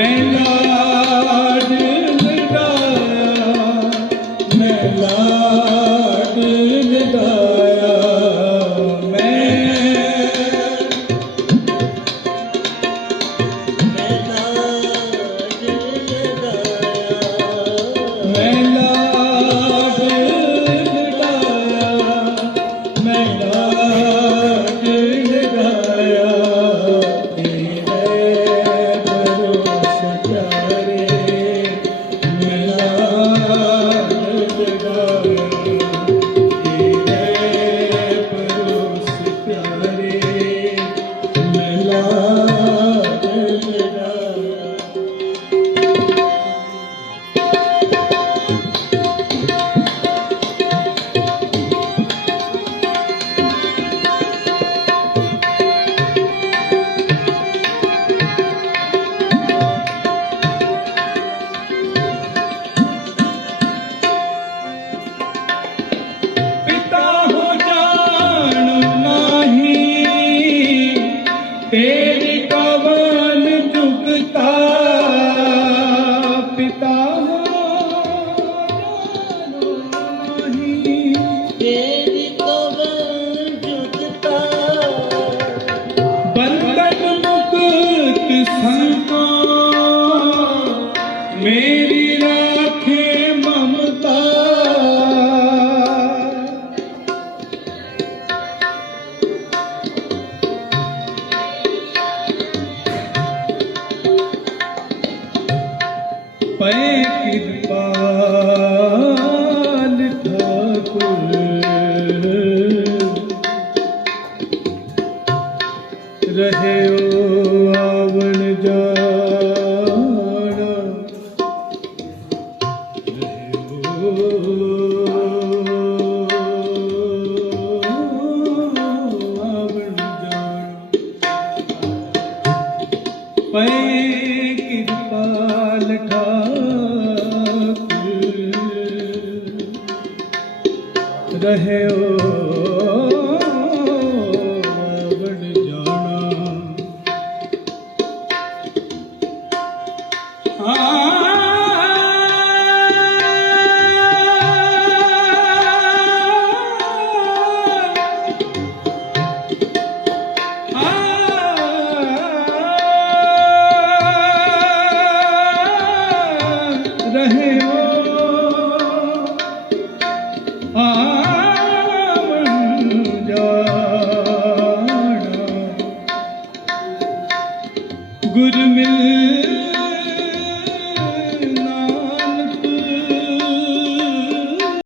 Amen. ਤੇਰੀ ਕਵਨ ਚੁਕਤਾ ਪਿਤਾ ਪਏ ਕਿਰਪਾਲ ਠਾਕੁਰ। ਰਹਿਓ ਆਵਣ ਜਾਣਾ। ਰਹਿਓ ਪਏ ਰਹਿਓ ਆਵਣ ਜਾਣਾ। ਗੁਰ Mm-hmm.